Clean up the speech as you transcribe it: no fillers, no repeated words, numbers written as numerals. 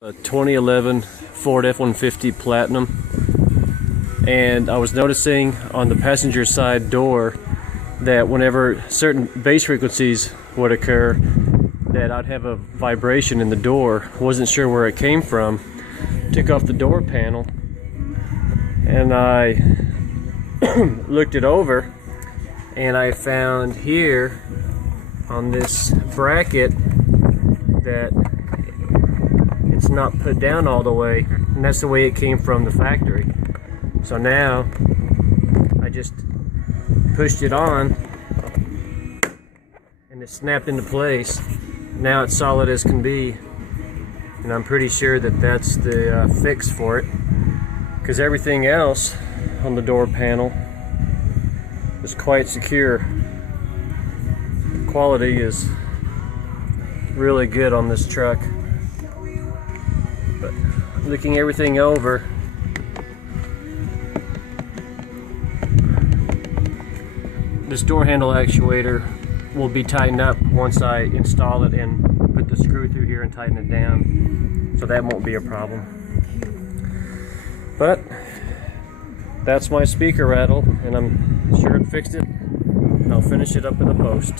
A 2011 Ford F-150 Platinum, and I was noticing on the passenger side door that whenever certain bass frequencies would occur, that I'd have a vibration in the door. Wasn't sure where it came from. Took off the door panel and I looked it over, and I found here on this bracket that it's not put down all the way, and that's the way it came from the factory. So now I just pushed it on and it snapped into place. Now it's solid as can be, and I'm pretty sure that that's the fix for it, because everything else on the door panel is quite secure. The quality is really good on this truck. But looking everything over, this door handle actuator will be tightened up once I install it and put the screw through here and tighten it down, so that won't be a problem. But that's my speaker rattle, and I'm sure it fixed it. I'll finish it up in the post.